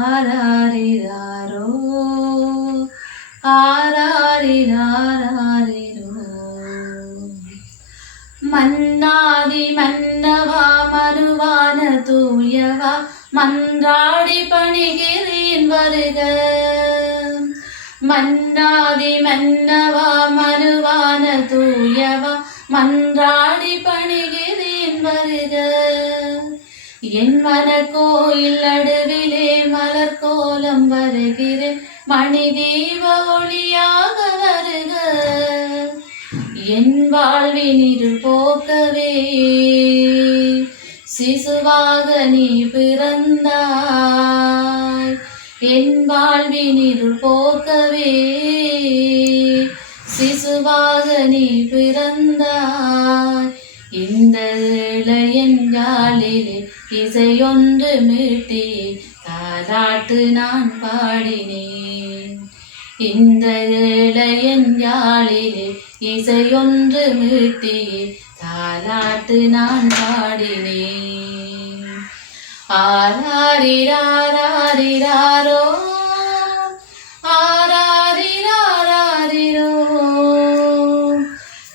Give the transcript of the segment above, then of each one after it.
ஆராரிராரோ ஆராரிராரோ மன்னாதி மன்னவா மறுவான தூயவா மன்றாடி பணிகிறேன் வருக. மன்னாதி மன்னவா மறுவான தூயவா மன்றா என் மன கோயில் நடுவிலே மலர் கோலம் வருகிறேன் மணி தீப ஒளியாக வருக. என் வாழ்வின் இரு போக்கவே சிசுவாக நீ பிறந்தாய். என் வாழ்வின் இரு போக்கவே சிசுவாக நீ பிறந்தாய். இந்த இளையன் யாழிலே இசையொன்று மீட்டி தாராட்டு நான் பாடினேன். இந்த இளையன் யாழிலே இசையொன்று மீட்டி தாராட்டு நான் பாடினேன். ஆராரிராரோ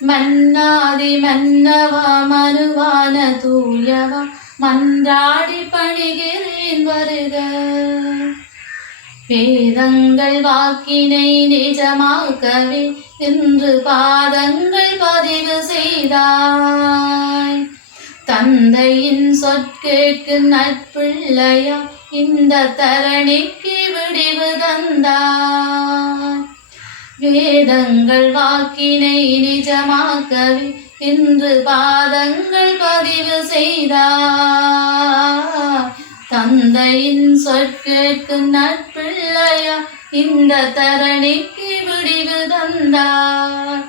மன்னாதி மன்னவா மனுவான தூயவா மன்றாடி பணிகிறேன் வருக. வேதங்கள் வாக்கினை நிஜமாக்கவே இன்று பாதங்கள் பதிவு செய்தாய். தந்தையின் சொற்கேட்கு நட்பிள்ளையா இந்த தரணிக்கு விடிவு தந்தாய். வேதங்கள் வாக்கினை நிஜமாக்கவே இன்று பாதங்கள் பதிவு செய்தார். தந்தையின் சொற்கேட்கு நற்பிள்ளையா இந்த தரணிக்கு விடிவு தந்தார்.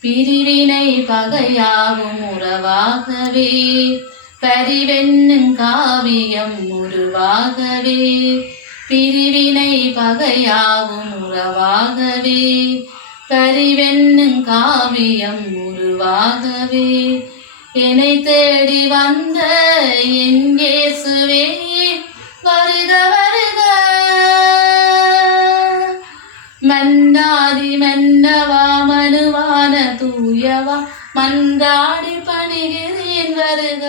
பிரிவினை பகையாகும் உறவாகவே பரிவென்னும் காவியம் உருவாகவே பிரிவினை பகையாவும் உறவாகவே பரிவென்னும் காவியம் உருவாகவே. என்னை தேடி வந்த என் இயேசுவே வருக வருக. மன்னாதி மன்னவா மனுவான தூயவா மன்றாடி பணிகிறேன் வருக.